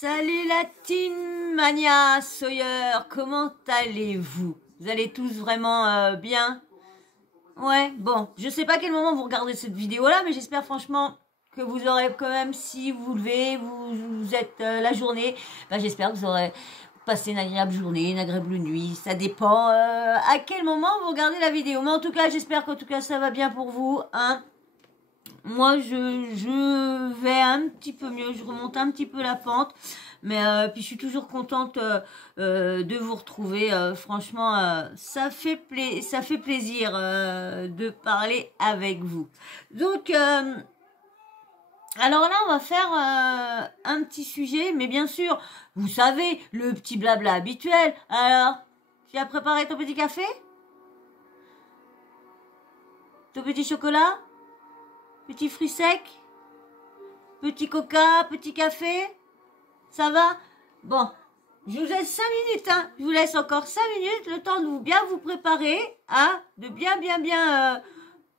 Salut la team Mania Sawyer, comment allez-vous? Vous allez tous vraiment bien? Ouais, bon, je sais pas à quel moment vous regardez cette vidéo-là, mais j'espère franchement que vous aurez quand même, si vous levez, vous êtes la journée, j'espère que vous aurez passé une agréable journée, une agréable nuit, ça dépend à quel moment vous regardez la vidéo. Mais en tout cas, j'espère qu'en tout cas ça va bien pour vous, hein. Moi, je vais un petit peu mieux, je remonte un petit peu la pente, mais puis je suis toujours contente de vous retrouver. Franchement, ça fait plaisir de parler avec vous. Donc, alors là, on va faire un petit sujet, mais bien sûr, vous savez, le petit blabla habituel. Alors, tu as préparé ton petit café? Ton petit chocolat? Petit fruit sec? Petit coca? Petit café? Ça va? Bon, je vous laisse 5 minutes, hein. Je vous laisse encore 5 minutes, le temps de bien vous préparer, hein, de bien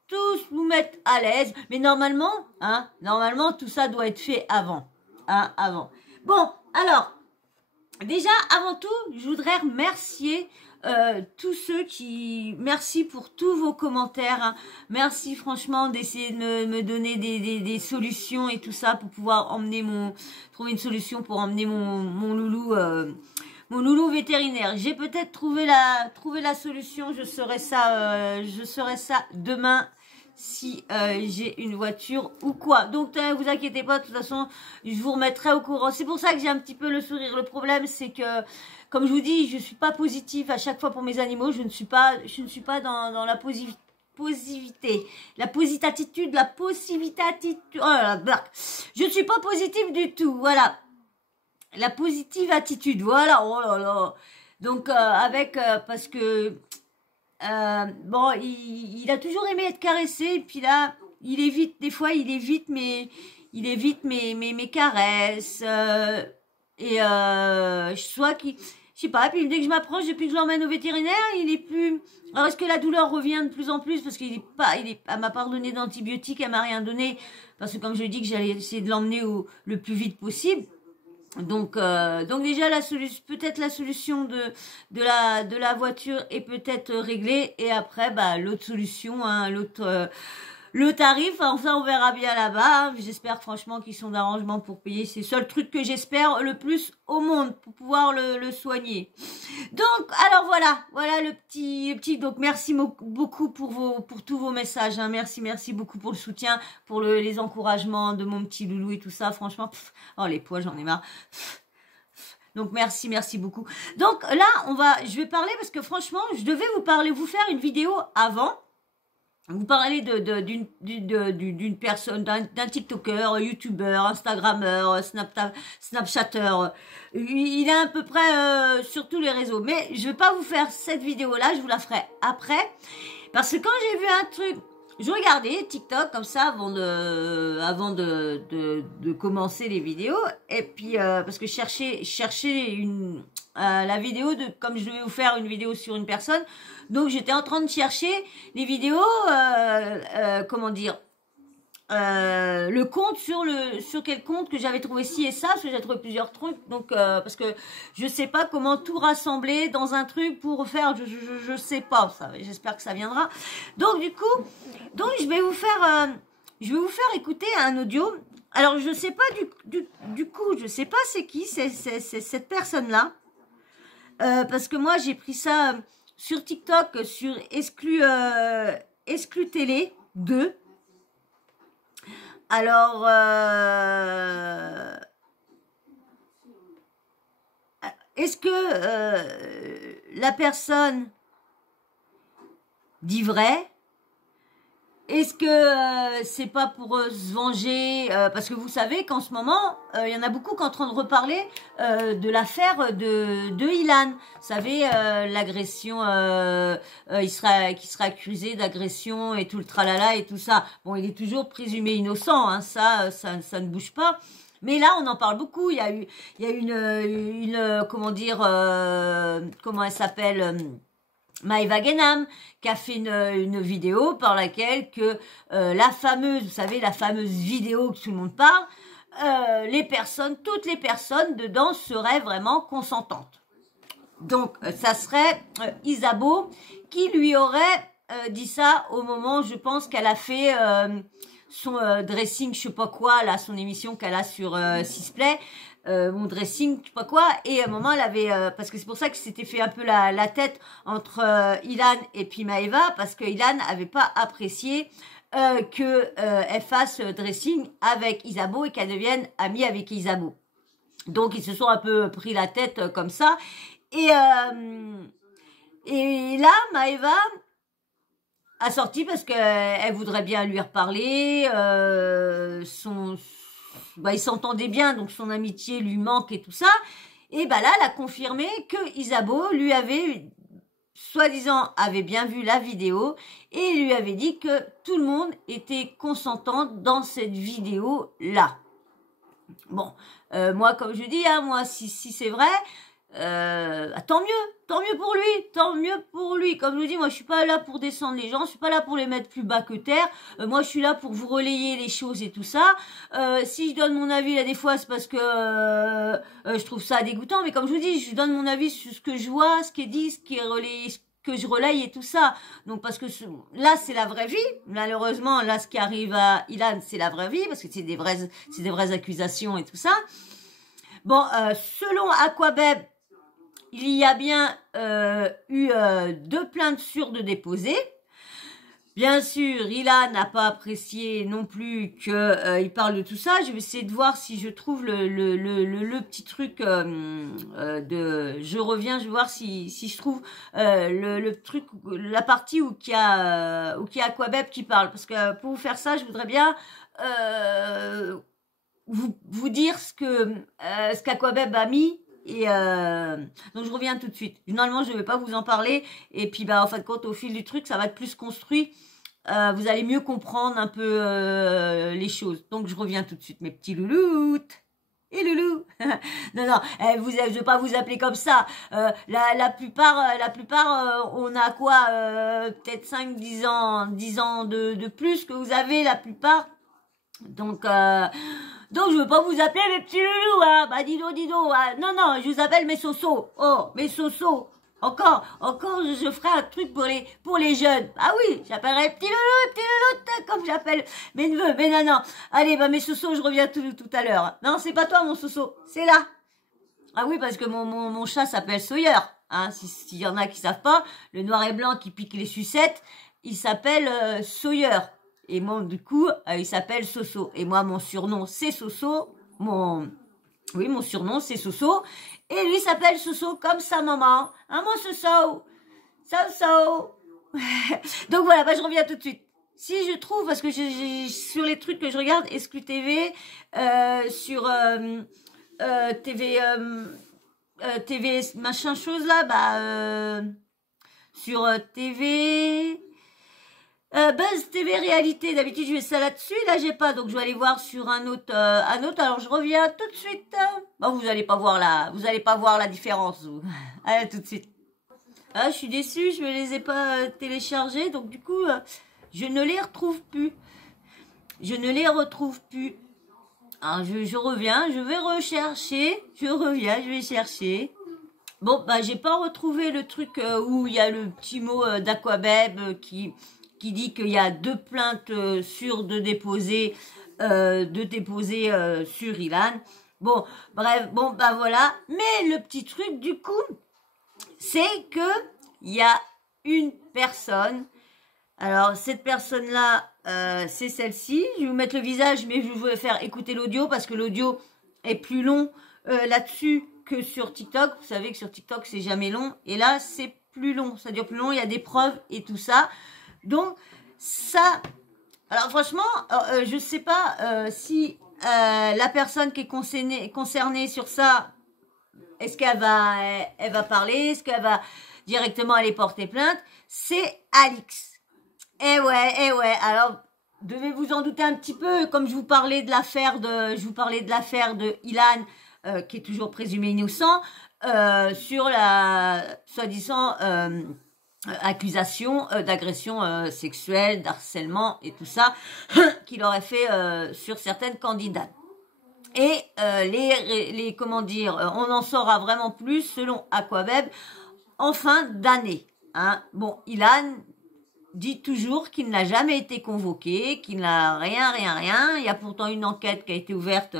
tous vous mettre à l'aise. Mais normalement, hein, normalement, tout ça doit être fait avant, hein, avant. Bon, alors, déjà, avant tout, je voudrais remercier tous ceux qui... Merci pour tous vos commentaires. Hein. Merci franchement d'essayer de me donner des solutions et tout ça pour pouvoir emmener trouver une solution pour emmener mon loulou vétérinaire. J'ai peut-être trouvé la solution. Je saurai ça demain si j'ai une voiture ou quoi. Donc ne vous inquiétez pas, de toute façon, je vous remettrai au courant. C'est pour ça que j'ai un petit peu le sourire. Le problème, c'est que, comme je vous dis, je suis pas positive à chaque fois pour mes animaux. Je ne suis pas dans la positivité, la positivité, la possibilité, oh là là, je ne suis pas positive du tout, voilà. La positive attitude, voilà, oh là là. Donc, parce que, bon, il a toujours aimé être caressé, et puis là, des fois, il évite mes caresses, soit qu'il, je sais pas, puis dès que je m'approche, depuis que je l'emmène au vétérinaire, il est plus, alors est-ce que la douleur revient de plus en plus, parce elle m'a pas donné d'antibiotiques, elle m'a rien donné, parce que comme je dis que j'allais essayer de l'emmener le plus vite possible. Donc déjà peut-être la solution de la voiture est peut-être réglée, et après l'autre solution, hein, le tarif, enfin on verra bien là-bas. J'espère franchement qu'ils sont d'arrangement pour payer. C'est le seul truc que j'espère le plus au monde pour pouvoir le soigner. Donc alors voilà le petit. Donc merci beaucoup pour tous vos messages. Hein. Merci beaucoup pour le soutien, pour les encouragements de mon petit loulou et tout ça. Franchement, oh les poids, j'en ai marre. Donc merci beaucoup. Donc là je vais parler parce que franchement je devais vous faire une vidéo avant. Vous parlez d'une personne, d'un TikToker, YouTuber, Instagrammeur, Snapchatter. Il est à peu près sur tous les réseaux. Mais je vais pas vous faire cette vidéo-là, je vous la ferai après. Parce que quand j'ai vu un truc, je regardais TikTok comme ça avant de commencer les vidéos. Et puis, parce que chercher la vidéo comme je devais vous faire une vidéo sur une personne. Donc j'étais en train de chercher les vidéos, comment dire, le compte sur quel compte que j'avais trouvé ci et ça, parce que j'ai trouvé plusieurs trucs. Donc parce que je sais pas comment tout rassembler dans un truc pour faire, je sais pas. J'espère que ça viendra. Donc du coup, je vais vous faire écouter un audio. Alors je sais pas du coup, je sais pas c'est qui, c'est cette personne là, parce que moi j'ai pris ça sur TikTok, sur Exclu Télé 2. Alors, est-ce que la personne dit vrai? Est-ce que c'est pas pour se venger, parce que vous savez qu'en ce moment, il y en a beaucoup qui sont en train de reparler de l'affaire de Ilan. Vous savez, l'agression, qui sera accusé d'agression et tout le tralala et tout ça. Bon, il est toujours présumé innocent, hein, ça ne bouge pas. Mais là, on en parle beaucoup. Il y a une comment dire, comment elle s'appelle, Maëva Guénam, qui a fait une vidéo par laquelle que vous savez, la fameuse vidéo que tout le monde parle, toutes les personnes dedans seraient vraiment consentantes. Donc, ça serait Isabeau qui lui aurait dit ça au moment, je pense, qu'elle a fait son dressing, je sais pas quoi, là, son émission qu'elle a sur Sisplay, mon dressing, je sais pas quoi, et à un moment, elle avait, parce que c'est pour ça que c'était fait un peu la tête entre Ilan et puis Maëva, parce que Ilan avait pas apprécié que elle fasse dressing avec Isabeau et qu'elle devienne amie avec Isabeau. Donc, ils se sont un peu pris la tête comme ça. Et là, Maëva a sorti parce qu'elle voudrait bien lui reparler. Ils s'entendaient bien, donc son amitié lui manque et tout ça. Et là, elle a confirmé que Isabeau lui avait, soi-disant, avait bien vu la vidéo et lui avait dit que tout le monde était consentant dans cette vidéo-là. Bon, moi, comme je dis, moi, si c'est vrai, tant mieux pour lui. Comme je dis, moi, je suis pas là pour descendre les gens, je suis pas là pour les mettre plus bas que terre. Moi, je suis là pour vous relayer les choses et tout ça. Si je donne mon avis là des fois, c'est parce que je trouve ça dégoûtant. Mais comme je vous dis, je donne mon avis sur ce que je vois, ce qui est dit, ce qui est relayé, que je relaye et tout ça. Donc parce que là c'est la vraie vie. Malheureusement là ce qui arrive à Ilan c'est la vraie vie parce que c'est des vraies accusations et tout ça. Bon, selon Aquabeb, il y a bien eu 2 plaintes sûres déposées. Bien sûr, Ilan n'a pas apprécié non plus que il parle de tout ça. Je vais essayer de voir si je trouve le petit truc je reviens, je vais voir si je trouve le truc, la partie où il y a Aquabeb qui parle. Parce que pour vous faire ça, je voudrais bien vous dire ce qu'Aquabeb a mis. Et donc je reviens tout de suite. Normalement je ne vais pas vous en parler et puis en fin de compte au fil du truc ça va être plus construit. Vous allez mieux comprendre un peu les choses. Donc je reviens tout de suite mes petits louloutes et loulou. Non, je vais pas vous appeler comme ça. La plupart on a quoi peut-être 5-10 ans de plus que vous avez la plupart. Donc je veux pas vous appeler mes petits loulous, hein. Dido, hein. Non, je vous appelle mes sosos. Oh, mes sosos. Encore, je ferai un truc pour les jeunes. Ah oui, j'appellerai petit loulou, comme j'appelle mes neveux. Mais non. Allez, mes sosos, je reviens tout à l'heure. Non, c'est pas toi, mon soso. C'est là. Ah oui, parce que mon chat s'appelle Sawyer. Hein, s'il y en a qui savent pas, le noir et blanc qui pique les sucettes, il s'appelle Sawyer. Et moi, du coup, il s'appelle Soso. Et moi, mon surnom, c'est Soso. Mon surnom, c'est Soso. Et lui s'appelle Soso comme sa maman. Hein, mon Soso. Soso. Donc voilà, je reviens tout de suite. Si je trouve, parce que sur les trucs que je regarde, Exclu TV, sur TV machin chose là, sur TV... Buzz TV Réalité, d'habitude je mets ça là-dessus, là j'ai pas, donc je vais aller voir sur un autre, alors je reviens tout de suite. Vous allez pas voir la différence, vous. Allez, tout de suite. Ah, je suis déçue, je ne les ai pas téléchargés, donc du coup, je ne les retrouve plus. Alors, je reviens, je vais rechercher, je vais chercher. Bon, j'ai pas retrouvé le truc où il y a le petit mot d'Aquabeb qui dit qu'il y a 2 plaintes sûres de déposer sur Ilan. Bon, bref, voilà. Mais le petit truc, du coup, c'est que il y a une personne. Alors, cette personne-là, c'est celle-ci. Je vais vous mettre le visage, mais je vais faire écouter l'audio parce que l'audio est plus long là-dessus que sur TikTok. Vous savez que sur TikTok, c'est jamais long. Et là, c'est plus long. Ça dure plus long. Il y a des preuves et tout ça. Donc, ça... Alors, franchement, je ne sais pas si la personne qui est concernée sur ça, est-ce qu'elle va parler? Est-ce qu'elle va directement aller porter plainte? C'est Alix. Eh ouais. Alors, devez vous en douter un petit peu, comme je vous parlais de l'affaire de Ilan, qui est toujours présumé innocent, sur la soi-disant accusation d'agression sexuelle, d'harcèlement et tout ça qu'il aurait fait sur certaines candidates. Et comment dire, on en saura vraiment plus selon Aquaweb en fin d'année. Hein. Bon, Ilan dit toujours qu'il n'a jamais été convoqué, qu'il n'a rien. Il y a pourtant une enquête qui a été ouverte,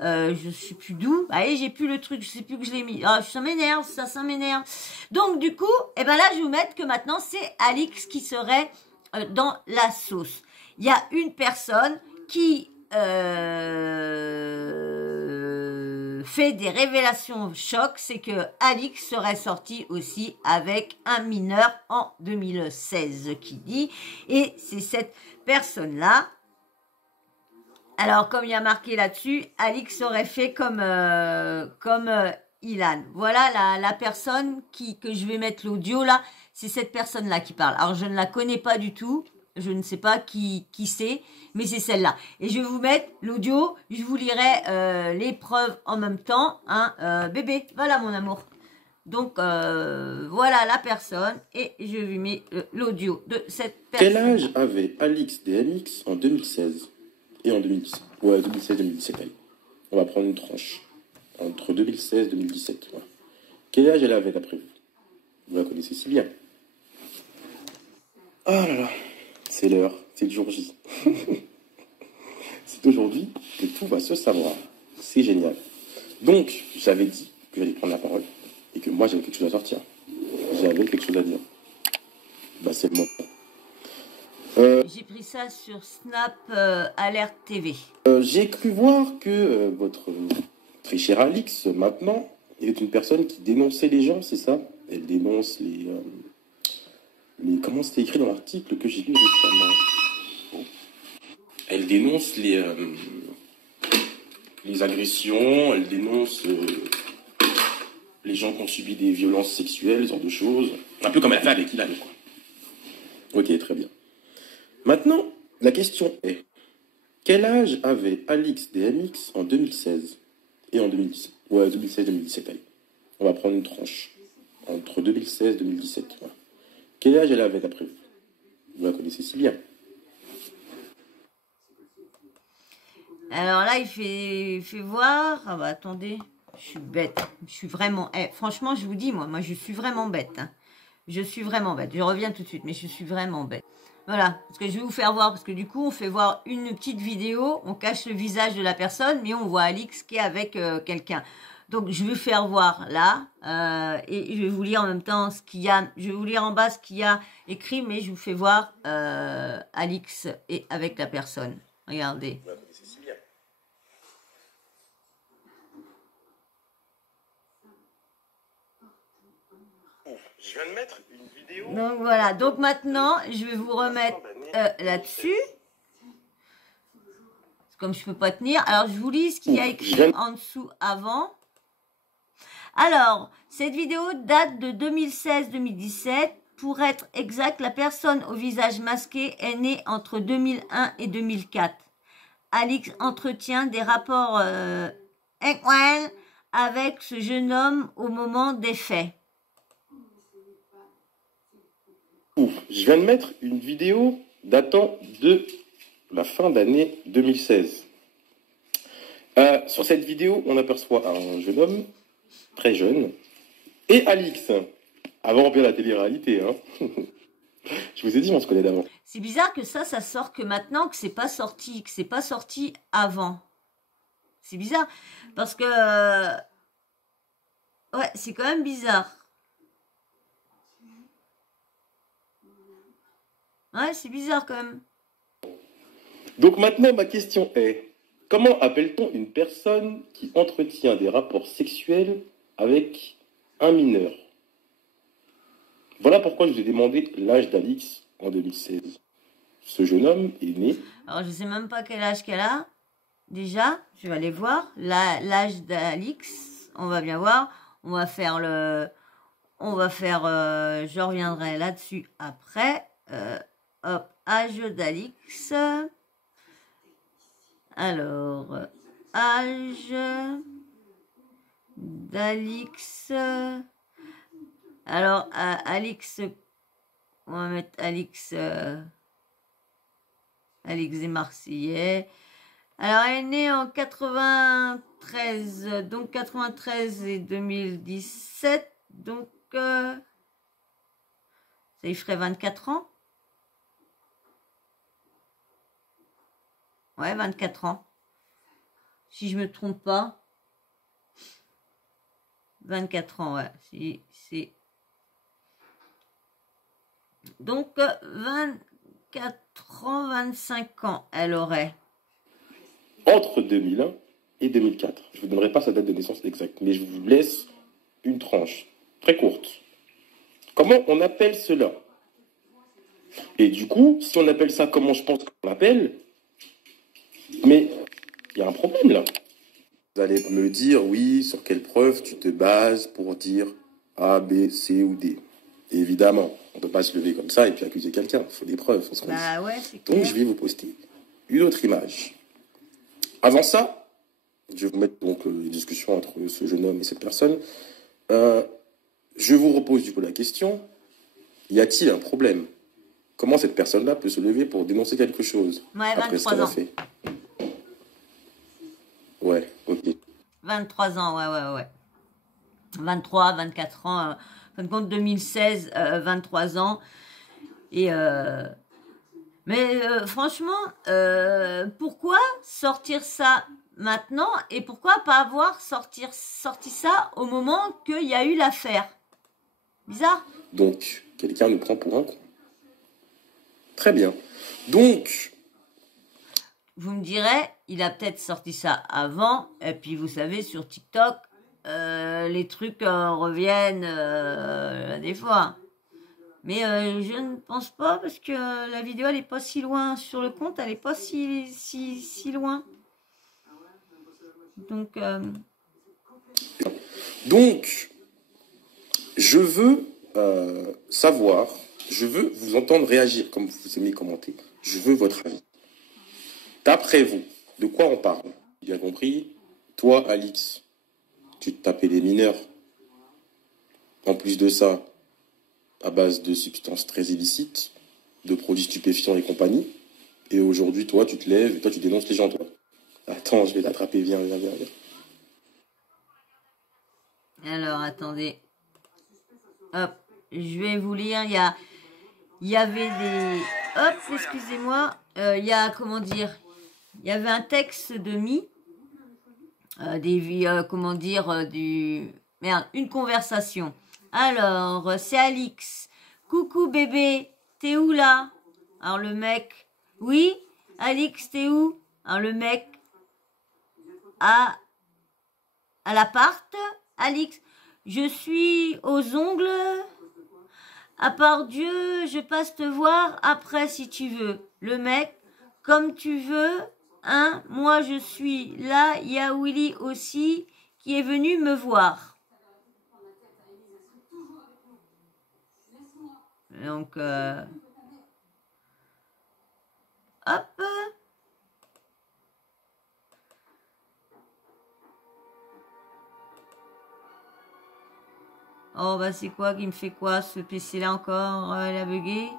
je sais plus d'où. Allez, j'ai plus le truc, je sais plus que je l'ai mis. Ah, ça m'énerve, ça m'énerve. Donc du coup, eh ben là, je vais vous mettre que maintenant c'est Alix qui serait dans la sauce. Il y a une personne qui fait des révélations choc, c'est que Alix serait sorti aussi avec un mineur en 2016, qui dit, et c'est cette personne-là. Alors, comme il y a marqué là-dessus, Alix aurait fait comme Ilan. Voilà la personne que je vais mettre l'audio là, c'est cette personne-là qui parle. Alors, je ne la connais pas du tout. Je ne sais pas qui c'est, mais c'est celle-là. Et je vais vous mettre l'audio, je vous lirai les preuves en même temps. Hein, bébé, voilà mon amour. Donc, voilà la personne, et je lui mets l'audio de cette personne. Quel âge avait Alix DMX en 2016 et en 2017? Ouais, 2016-2017, allez. On va prendre une tranche. Entre 2016 et 2017, voilà. Quel âge elle avait d'après vous? Vous la connaissez si bien. Ah là là. C'est l'heure, c'est le jour J. C'est aujourd'hui que tout va se savoir. C'est génial. Donc, j'avais dit que j'allais prendre la parole et que moi, j'avais quelque chose à sortir. J'avais quelque chose à dire. Bah, c'est le moment. J'ai pris ça sur Snap Alert TV. J'ai cru voir que votre très chère Alix, maintenant, est une personne qui dénonçait les gens, c'est ça? Elle dénonce les comment c'était écrit dans l'article que j'ai lu récemment? Elle dénonce les agressions, elle dénonce les gens qui ont subi des violences sexuelles, ce genre de choses. Un peu comme elle a fait avec Ilan, quoi. Ok, très bien. Maintenant, la question est, quel âge avait Alix DMX en 2016 et en 2017? Ouais, 2016-2017, allez. On va prendre une tranche. Entre 2016 et 2017, voilà. Quel âge elle avait d'après vous? Vous la connaissez si bien. Alors là, il fait voir. Ah bah attendez, je suis bête. Je suis vraiment... franchement, je vous dis, moi je suis vraiment bête. Hein. Je suis vraiment bête. Je reviens tout de suite, mais je suis vraiment bête. Voilà, parce que je vais vous faire voir, parce que du coup, on fait voir une petite vidéo, on cache le visage de la personne, mais on voit Alix qui est avec quelqu'un. Donc, je vais faire voir là, et je vais vous lire en même temps ce qu'il y a. Je vais vous lire en bas ce qu'il y a écrit, mais je vous fais voir Alix et avec la personne. Regardez. Je viens de mettre une vidéo. Donc voilà, donc maintenant, je vais vous remettre là-dessus. Comme je peux pas tenir. Alors, je vous lis ce qu'il y a écrit en dessous avant. Alors, cette vidéo date de 2016-2017. Pour être exact, la personne au visage masqué est née entre 2001 et 2004. Alix entretient des rapports avec ce jeune homme au moment des faits. Je viens de mettre une vidéo datant de la fin d'année 2016. Sur cette vidéo, on aperçoit un jeune homme, très jeune, et Alix, avant bien la télé-réalité. Hein. Je vous ai dit, on se connaît d'avant. C'est bizarre que ça sort que maintenant, que c'est pas sorti avant. C'est bizarre, parce que... ouais, c'est quand même bizarre. Ouais, c'est bizarre quand même. Donc maintenant, ma question est, comment appelle-t-on une personne qui entretient des rapports sexuels avec un mineur? Voilà pourquoi je vous ai demandé l'âge d'Alix en 2016. Ce jeune homme est né... Alors, je sais même pas quel âge qu'elle a. Déjà, je vais aller voir l'âge d'Alix. On va bien voir. On va faire je reviendrai là-dessus après. Hop, âge d'Alix. Alors, âge d'Alix. Alors, Alix, on va mettre Alix, Alix des Marseillais. Alors, elle est née en 93, donc 93 et 2017, donc ça y ferait 24 ans. Ouais, 24 ans. Si je me trompe pas. 24 ans, ouais. C'est... Donc, 24 ans, 25 ans, elle aurait. Entre 2001 et 2004. Je ne vous donnerai pas sa date de naissance exacte, mais je vous laisse une tranche très courte. Comment on appelle cela? Et du coup, si on appelle ça comment je pense qu'on l'appelle, mais il y a un problème là. Vous allez me dire, oui, sur quelle preuve tu te bases pour dire A, B, C ou D. Et évidemment, on ne peut pas se lever comme ça et puis accuser quelqu'un. Il faut des preuves. Bah ouais, c'est clair. Donc, je vais vous poster une autre image. Avant ça, je vais vous mettre donc les discussions entre ce jeune homme et cette personne. Je vous repose du coup la question, y a-t-il un problème? Comment cette personne-là peut se lever pour dénoncer quelque chose ouais, après ce qu'elle a fait? Ouais, ok. 23 ans, ouais. 23, 24 ans, en fin de compte 2016, 23 ans. Et mais franchement, pourquoi sortir ça maintenant et pourquoi pas avoir sorti ça au moment qu'il y a eu l'affaire? Bizarre. Donc, quelqu'un nous prend pour un con. Très bien. Donc... Vous me direz, il a peut-être sorti ça avant, et puis vous savez, sur TikTok, les trucs reviennent des fois. Mais je ne pense pas, parce que la vidéo, elle n'est pas si loin. Sur le compte, elle n'est pas si loin. Donc, je veux savoir, je veux vous entendre réagir, comme vous aimez commenter. Je veux votre avis. D'après vous, de quoi on parle? Bien compris, toi, Alix, tu te tapais des mineurs. En plus de ça, à base de substances très illicites, de produits stupéfiants et compagnie. Et aujourd'hui, toi, tu te lèves et toi, tu dénonces les gens, toi. Attends, je vais t'attraper, viens. Alors, attendez. Hop, je vais vous lire. Il y avait des... Hop, excusez-moi. Il y a, comment dire... Il y avait un texte de une conversation. Alors, c'est Alix. Coucou bébé, t'es où là? Alors le mec, oui, Alix, t'es où? Alors le mec, à l'appart. Alix, je suis aux ongles. À part Dieu, je passe te voir après si tu veux. Le mec, comme tu veux, hein, moi je suis là, il y a Willy aussi qui est venu me voir. Donc, hop. Oh, bah c'est quoi qui me fait quoi ce PC là encore? Elle a bugué.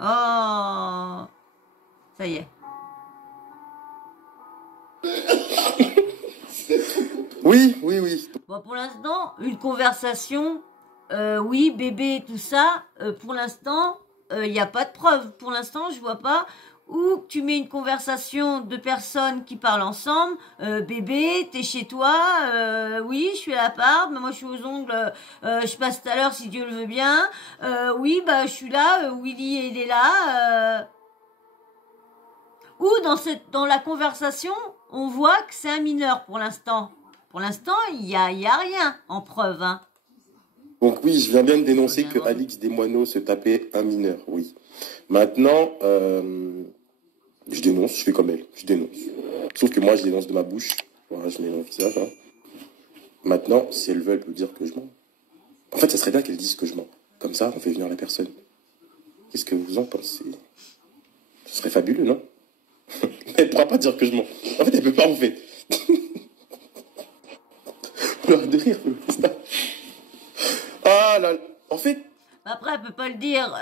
Oh, ça y est. Oui. Bon, pour l'instant, une conversation, oui, bébé, tout ça, pour l'instant, il n'y a pas de preuve. Pour l'instant, je vois pas où tu mets une conversation de personnes qui parlent ensemble. Bébé, t'es chez toi, oui, je suis à l'appart, mais moi je suis aux ongles, je passe tout à l'heure si Dieu le veut bien. Oui, bah je suis là, Willy, il est là. Ou dans la conversation, on voit que c'est un mineur pour l'instant. Pour l'instant, il y a rien en preuve. Hein. Donc oui, je viens bien de dénoncer que Alix Desmoineaux se tapait un mineur, oui. Maintenant, je dénonce, je fais comme elle, je dénonce. Sauf que moi, je dénonce de ma bouche. Voilà, je mets mon visage. Hein. Maintenant, si elle veut, elle peut dire que je mens. En fait, ça serait bien qu'elle dise que je mens. Comme ça, on fait venir la personne. Qu'est-ce que vous en pensez? Ce serait fabuleux, non? Elle ne pourra pas dire que je mens. En fait, elle peut pas, en fait. Pleure de rire, ah là, en fait... Après, elle peut pas le dire.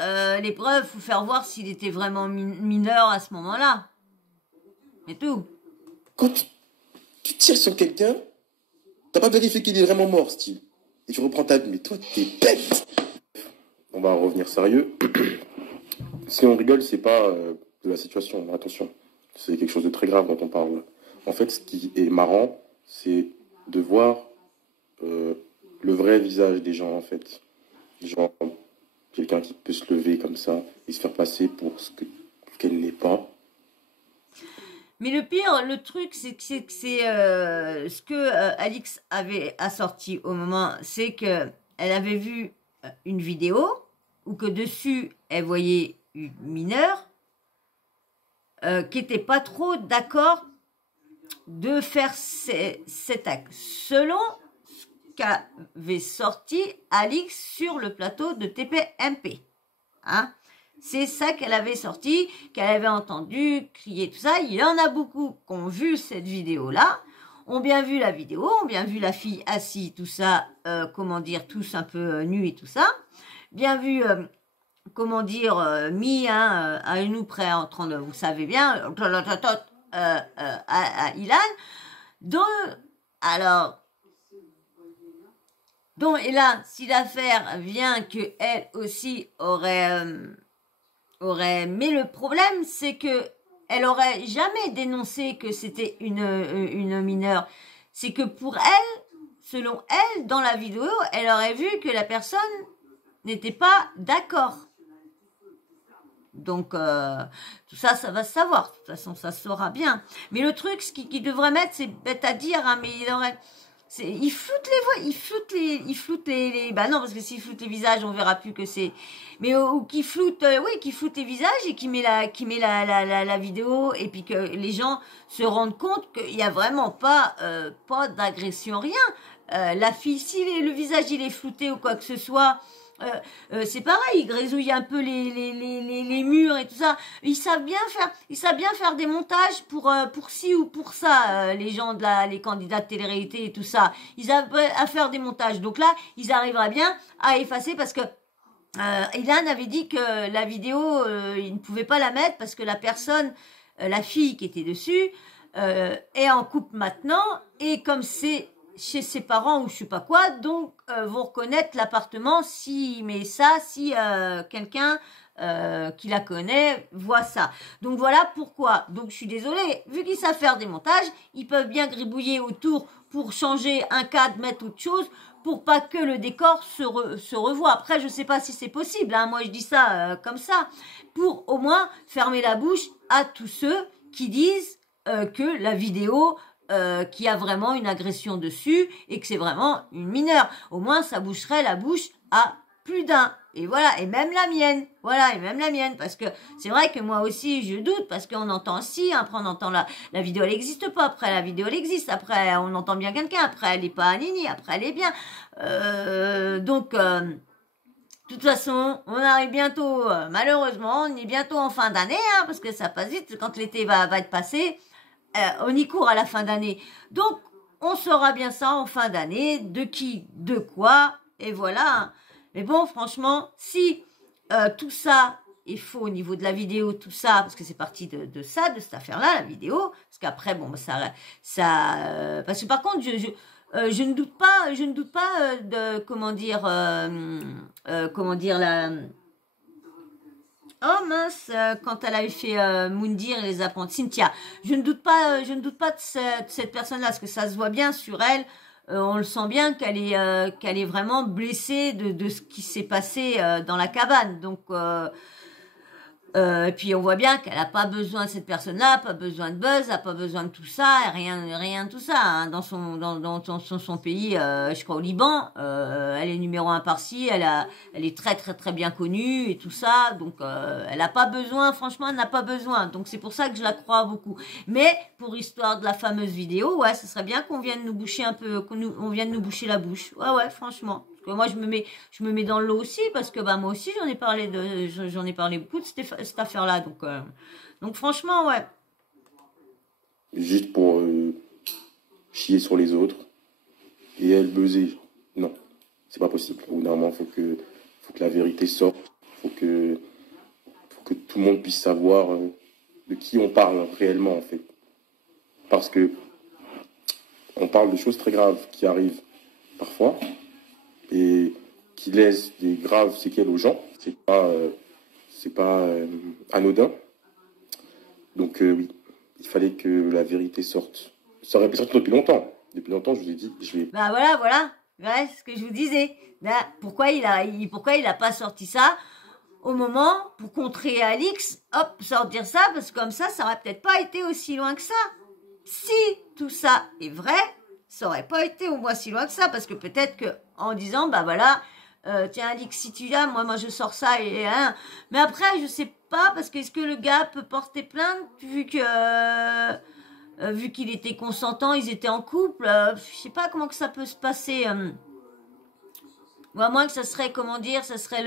Les preuves, faut faire voir s'il était vraiment mineur à ce moment-là. Et tout. quand tu tires sur quelqu'un, t'as pas vérifié qu'il est vraiment mort, style. Et tu reprends ta vie. Mais toi, t'es bête. On va revenir sérieux. Si on rigole, c'est pas de la situation, mais attention. C'est quelque chose de très grave dont on parle. En fait, ce qui est marrant, c'est de voir le vrai visage des gens, en fait. Genre, quelqu'un qui peut se lever comme ça et se faire passer pour ce qu'elle n'est pas. Mais le pire, le truc, c'est que c'est ce que Alix a sorti au moment, c'est que elle avait vu une vidéo où que dessus, elle voyait une mineure qui n'était pas trop d'accord de faire cet acte. Selon ce qu'avait sorti Alix sur le plateau de TPMP. Hein? C'est ça qu'elle avait sorti, qu'elle avait entendu crier, tout ça. Il y en a beaucoup qui ont vu cette vidéo-là, ont bien vu la vidéo, ont bien vu la fille assise, tout ça, comment dire, tous un peu nus et tout ça. Bien vu, comment dire, mis à nous près en train de, vous savez bien, à Ilan. Donc, et là, si l'affaire vient que elle aussi aurait... Mais le problème, c'est que elle aurait jamais dénoncé que c'était une mineure. C'est que pour elle, selon elle, dans la vidéo, elle aurait vu que la personne n'était pas d'accord. Donc, tout ça, ça va se savoir. De toute façon, ça se saura bien. Mais le truc, ce qu'il devrait mettre, c'est bête à dire, hein, mais il aurait... Il floute les voix, il floute les... Bah non, parce que s'il floute les visages, on verra plus que c'est... Mais ou qui floute, oui, qui floute les visages et qui met la vidéo et puis que les gens se rendent compte qu'il y a vraiment pas d'agression, rien. La fille, si le visage il est flouté ou quoi que ce soit... c'est pareil, ils grésouillent un peu les murs et tout ça. Ils savent bien faire des montages pour ci ou pour ça, les gens les candidats de télé-réalité et tout ça. Ils savent à faire des montages. Donc là, ils arriveraient bien à effacer parce que Ilan avait dit que la vidéo, il ne pouvait pas la mettre parce que la personne, la fille qui était dessus, est en couple maintenant et comme c'est chez ses parents ou je sais pas quoi, donc vont reconnaître l'appartement si quelqu'un qui la connaît voit ça. Donc voilà pourquoi. Donc je suis désolée, vu qu'ils savent faire des montages, ils peuvent bien gribouiller autour pour changer un cadre, mettre autre chose, pour pas que le décor se revoie. Après, je sais pas si c'est possible, hein. Moi je dis ça comme ça, pour au moins fermer la bouche à tous ceux qui disent que la vidéo qu'il y a vraiment une agression dessus et que c'est vraiment une mineure. Au moins, ça boucherait la bouche à plus d'un. Et voilà, et même la mienne. Voilà, et même la mienne. Parce que c'est vrai que moi aussi, je doute, parce qu'on entend si, après on entend la vidéo, elle n'existe pas. Après, la vidéo, elle existe. Après, on entend bien quelqu'un. Après, elle n'est pas à Nini. Après, elle est bien. De toute façon, on arrive bientôt, malheureusement, on est bientôt en fin d'année, hein, parce que ça passe vite, quand l'été va être passé. On y court à la fin d'année. Donc, on saura bien ça en fin d'année, de qui, de quoi, et voilà. Mais bon, franchement, si tout ça est faux au niveau de la vidéo, tout ça, parce que c'est parti de ça, de cette affaire-là, la vidéo, parce qu'après, bon, parce que par contre, je ne doute pas, de, comment dire, oh mince, quand elle avait fait Moundir et les apprentis, Cynthia, je ne doute pas de cette personne-là, parce que ça se voit bien sur elle, on le sent bien qu'elle est vraiment blessée de ce qui s'est passé dans la cabane. Donc, et puis on voit bien qu'elle n'a pas besoin de cette personne-là, pas besoin de buzz, n'a pas besoin de tout ça, rien de tout ça. Hein. Dans son pays, je crois au Liban, elle est numéro 1 par-ci, elle est très très très bien connue et tout ça, donc elle n'a pas besoin, franchement, elle n'a pas besoin. Donc c'est pour ça que je la crois beaucoup. Mais pour histoire de la fameuse vidéo, ouais, ce serait bien qu'on vienne nous boucher un peu, on vienne nous boucher la bouche. Ouais, franchement. Moi, je me mets dans l'eau aussi parce que bah moi aussi j'en ai parlé beaucoup de cette affaire-là. Donc franchement, ouais. Juste pour chier sur les autres et elle buzzer. Non, c'est pas possible. Au bout d'un moment, faut que la vérité sorte. Faut que tout le monde puisse savoir de qui on parle réellement en fait. parce que on parle de choses très graves qui arrivent parfois et qui laissent des graves séquelles aux gens. C'est pas anodin. Donc oui, il fallait que la vérité sorte. Ça aurait pu sortir depuis longtemps. Depuis longtemps, je vous ai dit, je vais... Bah voilà. Ouais, ce que je vous disais. Là, pourquoi il a pas sorti ça au moment pour contrer Alix, hop, sortir ça, parce que comme ça aurait peut-être pas été aussi loin que ça. Si tout ça est vrai, ça aurait pas été au moins si loin que ça, parce que peut-être que en disant, bah voilà, tiens Alix, si tu l'as, moi je sors ça et hein. Mais après, je sais pas, parce que est-ce que le gars peut porter plainte vu qu'il était consentant, ils étaient en couple, je sais pas comment que ça peut se passer. Ou à moins que ça serait, comment dire, ça serait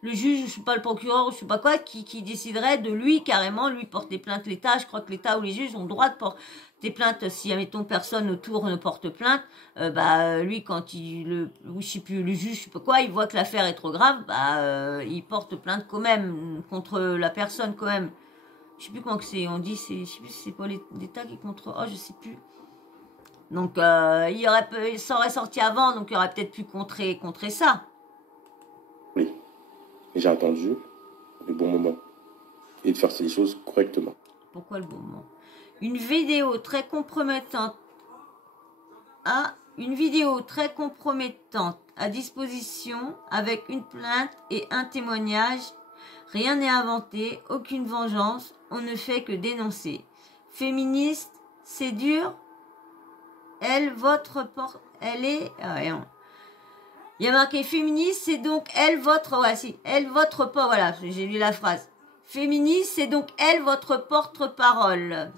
le juge, je sais pas, le procureur, ou je sais pas quoi, qui déciderait de lui, carrément, lui porter plainte l'État. Je crois que l'État ou les juges ont le droit de porter plainte si, admettons, personne autour ne porte plainte. Lui, quand ou je sais plus, le juge, je sais pas quoi, il voit que l'affaire est trop grave, il porte plainte quand même, contre la personne quand même. Je sais plus comment que c'est, on dit, je sais plus si c'est pas l'État qui contre, je sais plus. Donc, ça aurait sorti avant, donc il aurait peut-être pu contrer ça. Oui, mais j'ai attendu le bon moment et de faire ces choses correctement. Pourquoi le bon moment? Une vidéo très compromettante. Une vidéo très compromettante à disposition avec une plainte et un témoignage. Rien n'est inventé, aucune vengeance, on ne fait que dénoncer. Féministe, c'est dur. Elle, votre porte, elle est... Il y a marqué féministe, c'est donc elle, votre... Ouais, si, elle, votre... Voilà, j'ai lu la phrase. Féministe, c'est donc elle, votre porte-parole.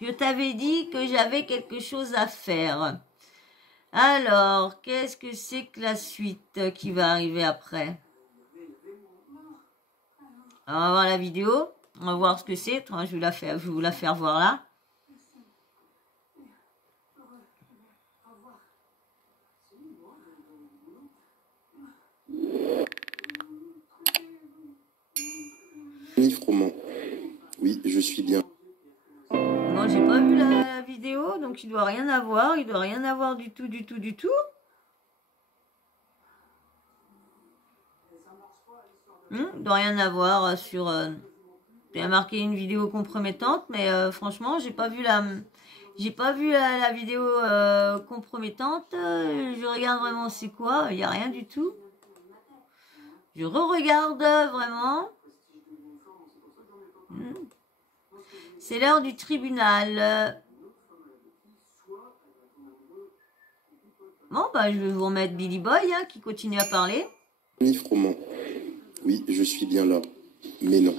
Je t'avais dit que j'avais quelque chose à faire. Alors, qu'est-ce que c'est que la suite qui va arriver après? Alors, on va voir la vidéo. On va voir ce que c'est. Je vais vous la faire voir là. Roman. Oui, je suis bien. Moi, j'ai pas vu la vidéo, donc il doit rien avoir. Il doit rien avoir du tout. Il doit rien avoir sur... il y a marqué une vidéo compromettante, mais franchement, j'ai pas vu la vidéo compromettante. Je regarde vraiment c'est quoi. Il n'y a rien du tout. Je re-regarde vraiment. C'est l'heure du tribunal. Bon, je vais vous remettre Billy Boy qui continue à parler. Roman. Oui, je suis bien là. Mais non.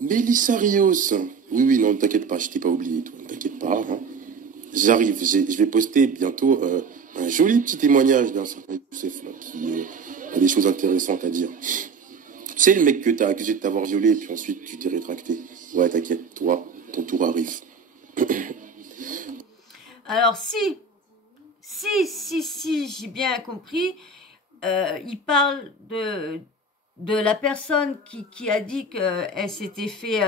Mélissa Rios. Oui, non, ne t'inquiète pas, je t'ai pas oublié, toi. Ne t'inquiète pas. Hein. J'arrive, je vais poster bientôt un joli petit témoignage d'un certain Youssef là, qui a des choses intéressantes à dire. Tu sais, le mec que t'as accusé de t'avoir violé, et puis ensuite tu t'es rétracté. Ouais, t'inquiète, toi, ton tour arrive. Alors, si, j'ai bien compris, il parle de la personne qui a dit qu'elle s'était fait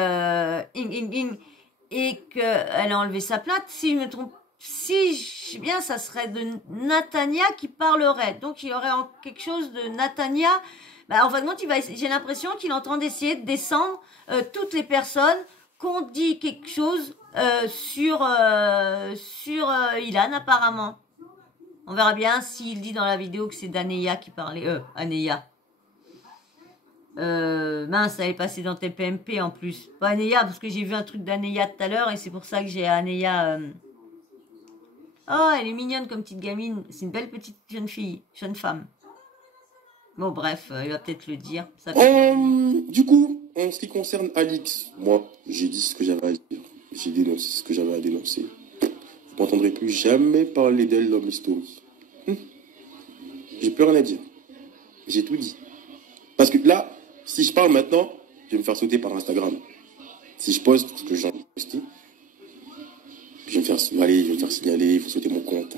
et qu'elle a enlevé sa plainte. Si je me trompe, si je sais bien, ça serait de Natania qui parlerait. Donc, il y aurait quelque chose de Natania. En fait, j'ai l'impression qu'il est en train d'essayer de descendre toutes les personnes qu'on dit quelque chose sur Ilan apparemment. On verra bien s'il dit dans la vidéo que c'est Daneya qui parlait. Aneya. Mince, ça est passé dans TPMP en plus. Pas Aneya, parce que j'ai vu un truc d'Aneya tout à l'heure et c'est pour ça que j'ai Aneya. Oh, elle est mignonne comme petite gamine. C'est une belle petite jeune femme. Bon, bref, il va peut-être le dire. Du coup, en ce qui concerne Alix, moi, j'ai dit ce que j'avais à dire. J'ai dénoncé ce que j'avais à dénoncer. Vous m'entendrez plus jamais parler d'elle dans mes stories. J'ai plus rien à dire. J'ai tout dit. Parce que là, si je parle maintenant, je vais me faire sauter par Instagram. Si je poste ce que j'ai envie de poster, je vais me faire signaler, il faut sauter mon compte.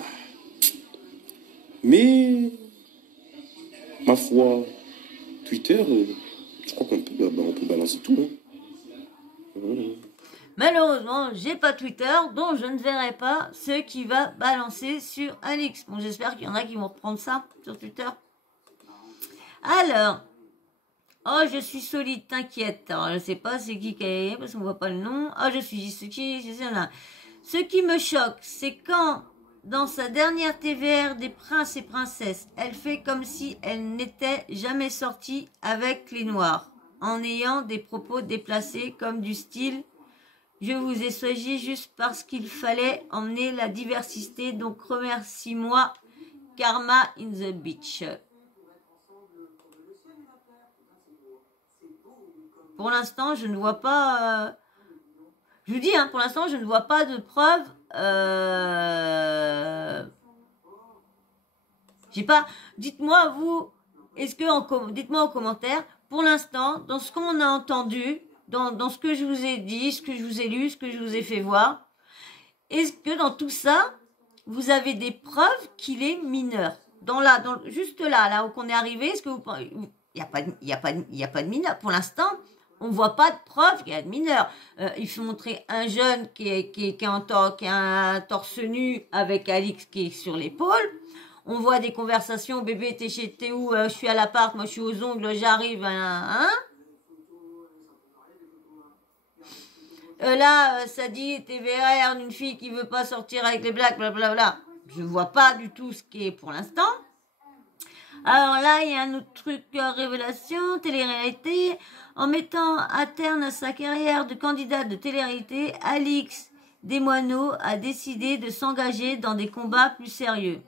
Mais Ma foi, Twitter, je crois qu'on peut, on peut balancer tout. Hein. Malheureusement, j'ai pas Twitter, donc je ne verrai pas ce qui va balancer sur Alix. Bon, j'espère qu'il y en a qui vont reprendre ça sur Twitter. Alors, oh, je suis solide, t'inquiète. Alors, je sais pas c'est qui est, parce qu'on voit pas le nom. Oh, je suis ce qui, ce qui me choque, c'est quand, dans sa dernière TVR des princes et princesses, elle fait comme si elle n'était jamais sortie avec les noirs, en ayant des propos déplacés comme du style « Je vous ai choisi juste parce qu'il fallait emmener la diversité, donc remercie-moi, Karma in the beach ». Pour l'instant, je ne vois pas... je vous dis, hein, pour l'instant, je ne vois pas de preuves. J'ai pas... Dites-moi, vous, est-ce que... Dites-moi en commentaire, pour l'instant, dans ce qu'on a entendu, dans ce que je vous ai dit, ce que je vous ai lu, ce que je vous ai fait voir, est-ce que dans tout ça, vous avez des preuves qu'il est mineur? Juste là où qu'on est arrivé, est-ce que vous... Il n'y a pas de mineur. Pour l'instant, on ne voit pas de preuve qu'il y a de mineur. Il faut montrer un jeune qui a un torse nu avec Alix qui est sur l'épaule. On voit des conversations, bébé, t'es où? Je suis à l'appart, moi je suis aux ongles, j'arrive, hein? Là, ça dit TVR, une fille qui veut pas sortir avec les blacks, blablabla. Je vois pas du tout ce qui est pour l'instant. Alors là, il y a un autre truc, révélation, télé-réalité. En mettant à terme à sa carrière de candidate de télé-réalité, Alix Desmoineaux a décidé de s'engager dans des combats plus sérieux.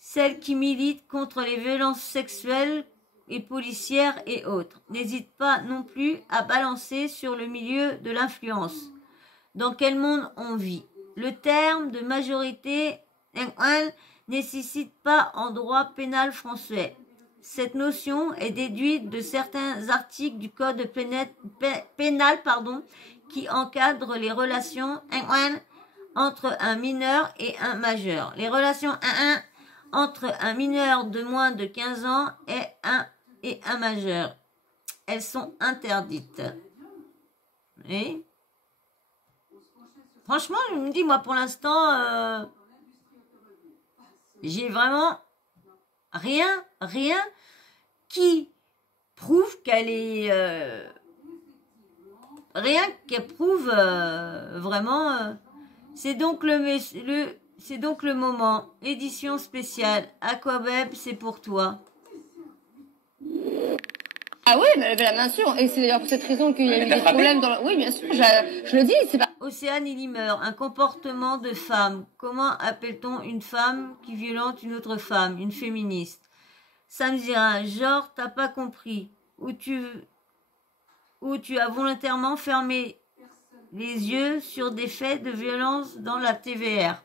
Celle qui milite contre les violences sexuelles et policières et autres. N'hésite pas non plus à balancer sur le milieu de l'influence. Dans quel monde on vit? Le terme de majorité nécessite pas en droit pénal français. Cette notion est déduite de certains articles du code pénal qui encadrent les relations entre un mineur et un majeur. Les relations entre un mineur de moins de 15 ans et un majeur. Elles sont interdites. Et franchement, je me dis, moi, pour l'instant, j'ai vraiment rien qui prouve qu'elle est... rien qui prouve vraiment... c'est donc le moment. Édition spéciale. Aquaweb, c'est pour toi. Ah oui, mais elle avait la main sûre. Et c'est d'ailleurs pour cette raison qu'il y a eu des problèmes dans... Oui, bien sûr, je le dis, c'est pas... Océane Illimer, un comportement de femme. Comment appelle-t-on une femme qui violente une autre femme? Une féministe. Ça me dira, genre, t'as pas compris. Ou tu as volontairement fermé les yeux sur des faits de violence dans la TVR.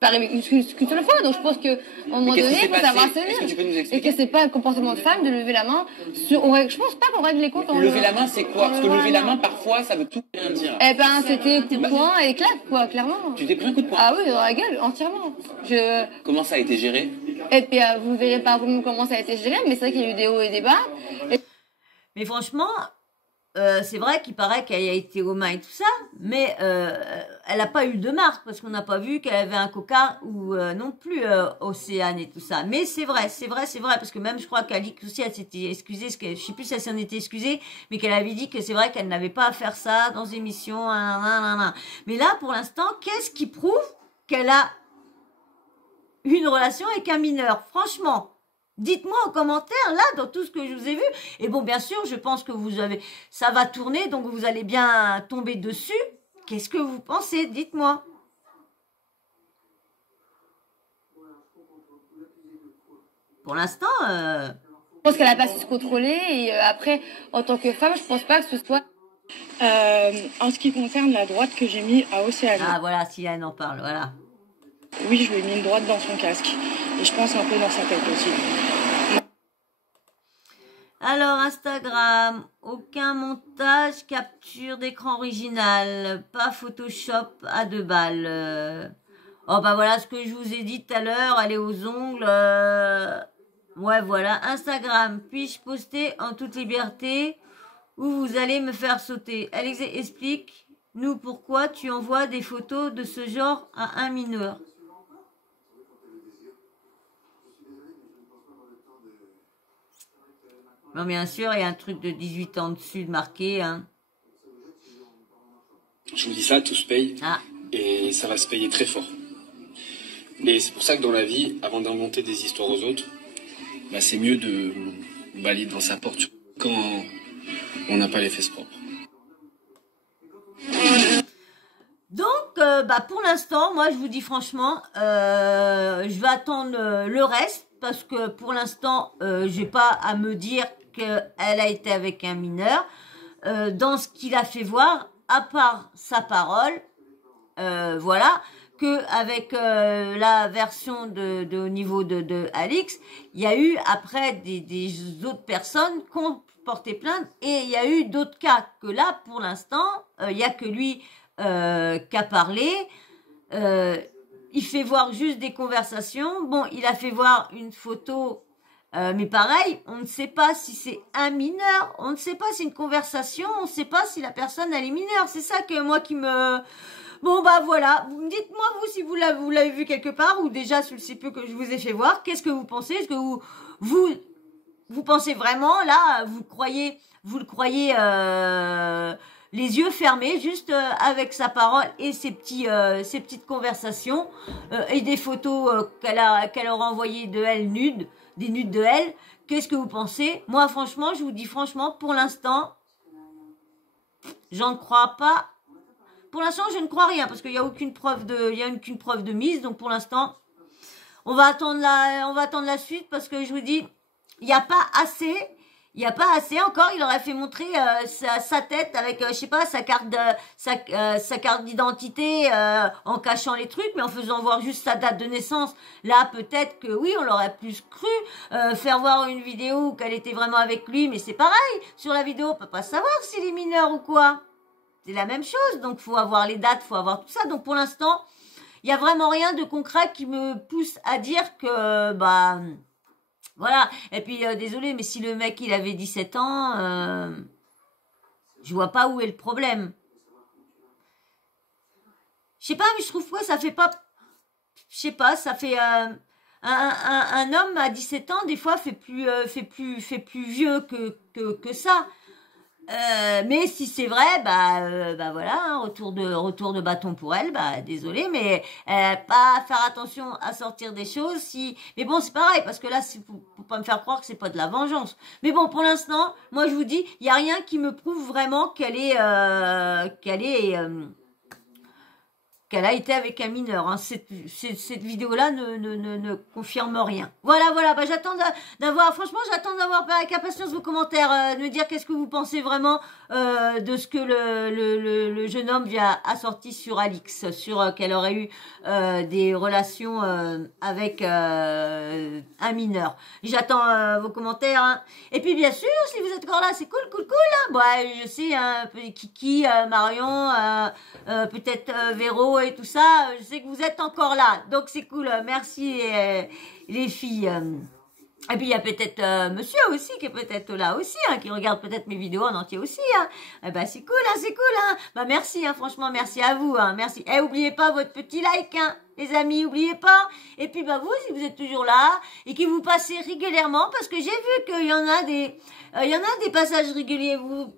Ça arrive une seule fois, donc je pense qu'à un moment donné, il faut savoir se dire. Et que c'est pas un comportement de femme de lever la main sur... Je pense pas qu'on règle les comptes en... Lever la main, c'est quoi? Parce que lever la main, parfois, ça veut tout rien dire. Eh ben, c'était coup de poing et claque, quoi, clairement. Tu t'es pris un coup de poing? Ah oui, dans la gueule, entièrement. Comment ça a été géré? Et puis, vous verrez pas comment ça a été géré, mais c'est vrai qu'il y a eu des hauts et des bas. Mais franchement... c'est vrai qu'il paraît qu'elle a été aux mains et tout ça, mais elle n'a pas eu de marque parce qu'on n'a pas vu qu'elle avait un coca ou non plus Océane et tout ça. Mais c'est vrai, parce que même je crois qu'Alix aussi elle s'était excusée, je sais plus si elle s'en était excusée, mais qu'elle avait dit que c'est vrai qu'elle n'avait pas à faire ça dans des émissions. Mais là, pour l'instant, qu'est-ce qui prouve qu'elle a une relation avec un mineur? Franchement. Dites-moi en commentaire, là, dans tout ce que je vous ai vu. Et bon, bien sûr, je pense que ça va tourner, donc vous allez bien tomber dessus. Qu'est-ce que vous pensez? Dites-moi. Pour l'instant... Je pense qu'elle a pas su se contrôler. Et après, en tant que femme, je pense pas que ce soit... En ce qui concerne la droite que j'ai mis à Océane. Ah, voilà, si elle en parle, voilà. Oui, je lui ai mis une droite dans son casque. Et je pense un peu dans sa tête aussi. Alors, Instagram, aucun montage, capture d'écran original, pas Photoshop à 2 balles. Oh, bah voilà ce que je vous ai dit tout à l'heure, aller aux ongles. Ouais, voilà. Instagram, puis-je poster en toute liberté ou vous allez me faire sauter? Alex, explique-nous pourquoi tu envoies des photos de ce genre à un mineur. Non, bien sûr, il y a un truc de 18 ans dessus marqué. Hein. Je vous dis ça, tout se paye. Ah. Et ça va se payer très fort. Mais c'est pour ça que dans la vie, avant d'inventer des histoires aux autres, bah c'est mieux de balayer dans sa porte quand on n'a pas les fesses propres. Donc, pour l'instant, moi, je vous dis franchement, je vais attendre le reste parce que pour l'instant, j'ai pas à me dire qu'elle a été avec un mineur. Dans ce qu'il a fait voir, à part sa parole, voilà, que avec la version au niveau de Alix, il y a eu après des autres personnes qui ont porté plainte et il y a eu d'autres cas que là, pour l'instant, il y a que lui qui a parlé. Il fait voir juste des conversations. Bon, il a fait voir une photo, mais pareil, on ne sait pas si c'est un mineur, on ne sait pas si c'est une conversation, on ne sait pas si la personne elle est mineure. C'est ça que moi qui me... Bon, voilà, vous me dites-moi, vous, si vous l'avez vu quelque part, ou déjà sur le si peu que je vous ai fait voir, qu'est-ce que vous pensez? Est-ce que vous pensez vraiment, là, vous le croyez les yeux fermés, juste avec sa parole et ses petites conversations et des photos qu'elle aura envoyées de elle nude, des nudes de elle. Qu'est-ce que vous pensez? Moi, franchement, je vous dis franchement, pour l'instant, j'en crois pas. Pour l'instant, je ne crois rien parce qu'il n'y a aucune preuve de mise. Donc, pour l'instant, on va attendre la suite parce que je vous dis, il n'y a pas assez. Il n'y a pas assez encore. Il aurait fait montrer sa tête avec, je sais pas, sa carte d'identité en cachant les trucs, mais en faisant voir juste sa date de naissance. Là, peut-être que oui, on l'aurait plus cru. Faire voir une vidéo où qu'elle était vraiment avec lui, mais c'est pareil. Sur la vidéo, on peut pas savoir s'il est mineur ou quoi. C'est la même chose. Donc, faut avoir les dates, faut avoir tout ça. Donc, pour l'instant, il y a vraiment rien de concret qui me pousse à dire que, voilà. Et puis, désolé, mais si le mec, il avait 17 ans, je vois pas où est le problème. Je sais pas, mais je trouve que ça fait pas... Je sais pas, ça fait... un homme à 17 ans, des fois, fait plus vieux que ça. Mais si c'est vrai, voilà, hein, retour de bâton pour elle, désolé, mais pas faire attention à sortir des choses. Mais bon, c'est pareil parce que là, faut pas me faire croire que c'est pas de la vengeance. Mais bon, pour l'instant, moi je vous dis, il y a rien qui me prouve vraiment qu'elle a été avec un mineur. Hein. Cette vidéo-là ne confirme rien. Voilà. J'attends d'avoir avec impatience vos commentaires, de me dire qu'est-ce que vous pensez vraiment de ce que le jeune homme a sorti sur Alix, sur qu'elle aurait eu des relations avec un mineur. J'attends vos commentaires. Hein. Et puis bien sûr, si vous êtes encore là, c'est cool. Hein. Je sais, hein, Kiki, Marion, peut-être Véro et tout ça, je sais que vous êtes encore là, donc c'est cool, merci les filles. Et puis il y a peut-être monsieur aussi qui est peut-être là aussi, hein, qui regarde peut-être mes vidéos en entier aussi. Hein. C'est cool. Hein. Merci, hein, franchement, merci à vous. Hein, merci. Et oubliez pas votre petit like, hein, les amis, oubliez pas. Et puis vous, si vous êtes toujours là et que vous passez régulièrement, parce que j'ai vu qu'il y en a des passages réguliers. Vous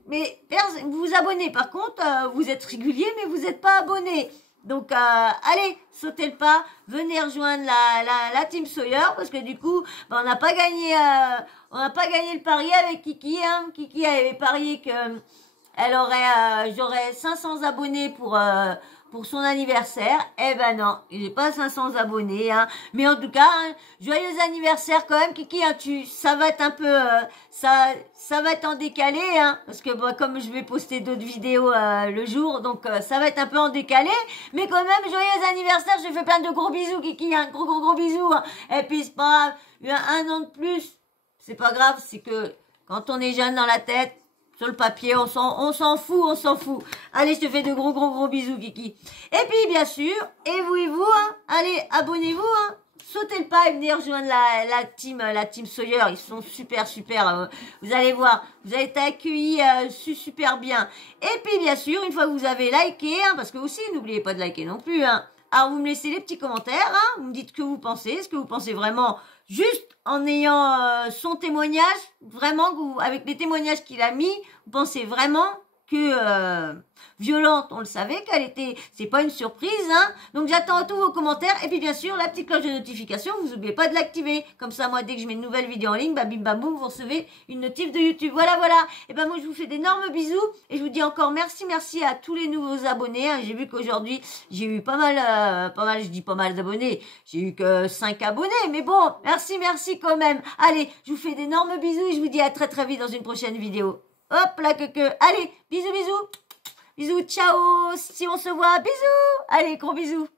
vous abonnez. Par contre, vous êtes régulier, mais vous n'êtes pas abonné. Donc, allez, sautez le pas, venez rejoindre la Team Sawyer, parce que du coup, on n'a pas gagné le pari avec Kiki, hein. Kiki avait parié que j'aurais 500 abonnés pour son anniversaire. Eh ben non, j'ai pas 500 abonnés, hein. Mais en tout cas, hein, joyeux anniversaire quand même, Kiki, hein, ça va être un peu, ça va être en décalé, hein, parce que comme je vais poster d'autres vidéos le jour, donc ça va être un peu en décalé, mais quand même, joyeux anniversaire, je fais plein de gros bisous, Kiki, hein, gros bisous, hein. Et puis c'est pas grave, un an de plus, c'est pas grave, c'est que quand on est jeune dans la tête, sur le papier, on s'en fout. Allez, je te fais de gros bisous, Kiki. Et puis, bien sûr, et vous, hein, allez, abonnez-vous, hein. sautez le pas et venez rejoindre la team Sawyer. Ils sont super. Vous allez voir, vous avez été accueillis super bien. Et puis bien sûr, une fois que vous avez liké, hein, parce que aussi n'oubliez pas de liker non plus. Hein. Alors vous me laissez les petits commentaires, hein, vous me dites ce que vous pensez, ce que vous pensez vraiment, juste en ayant son témoignage, vraiment avec les témoignages qu'il a mis, vous pensez vraiment que Violente, on le savait qu'elle était, c'est pas une surprise, hein. Donc j'attends tous vos commentaires et puis bien sûr la petite cloche de notification, vous n'oubliez pas de l'activer. Comme ça, moi dès que je mets une nouvelle vidéo en ligne, bah bim bam boum, vous recevez une notif de YouTube. Voilà. Et ben moi je vous fais d'énormes bisous et je vous dis encore merci à tous les nouveaux abonnés. Hein. J'ai vu qu'aujourd'hui j'ai eu pas mal, je dis pas mal d'abonnés. J'ai eu que 5 abonnés, mais bon, merci quand même. Allez, je vous fais d'énormes bisous et je vous dis à très vite dans une prochaine vidéo. Hop là que. Allez, bisous. Bisous, ciao. Si on se voit, bisous. Allez, gros bisous.